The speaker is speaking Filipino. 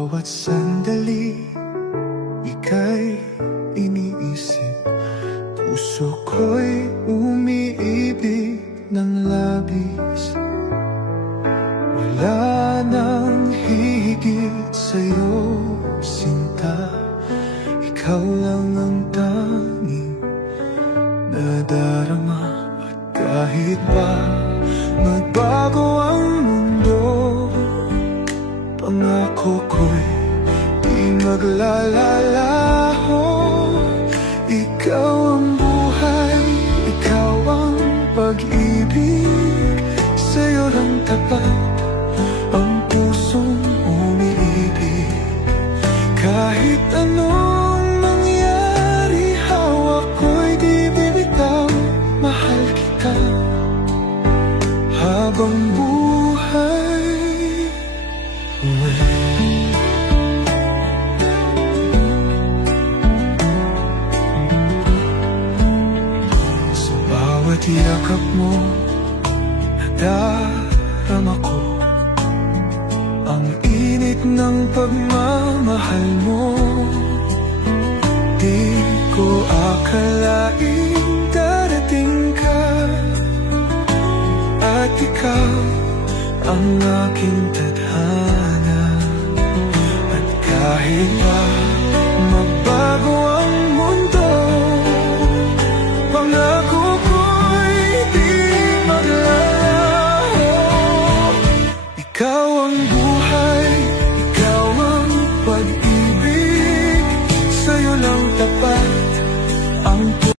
bawat sandali ika'y iniisip. Puso ko'y umiibig ng labis. Wala nang hihigit sa'yo, sinta. Ikaw lang ang tanging nadarama. At kahit pa magbago ang mundo, pangako ko'y di maglalalaho. Ikaw ang buhay, ikaw ang pag-ibig. Sa'yo lang tapat ang pusong umiibig. Kahit anong mangyari, hawak ko'y di bibitaw. Mahal kita habang buhay. Sa bawat yakap mo, nadarama ko ang init ng pagmamahal mo. Di ko akalaing darating ka, at ikaw ang aking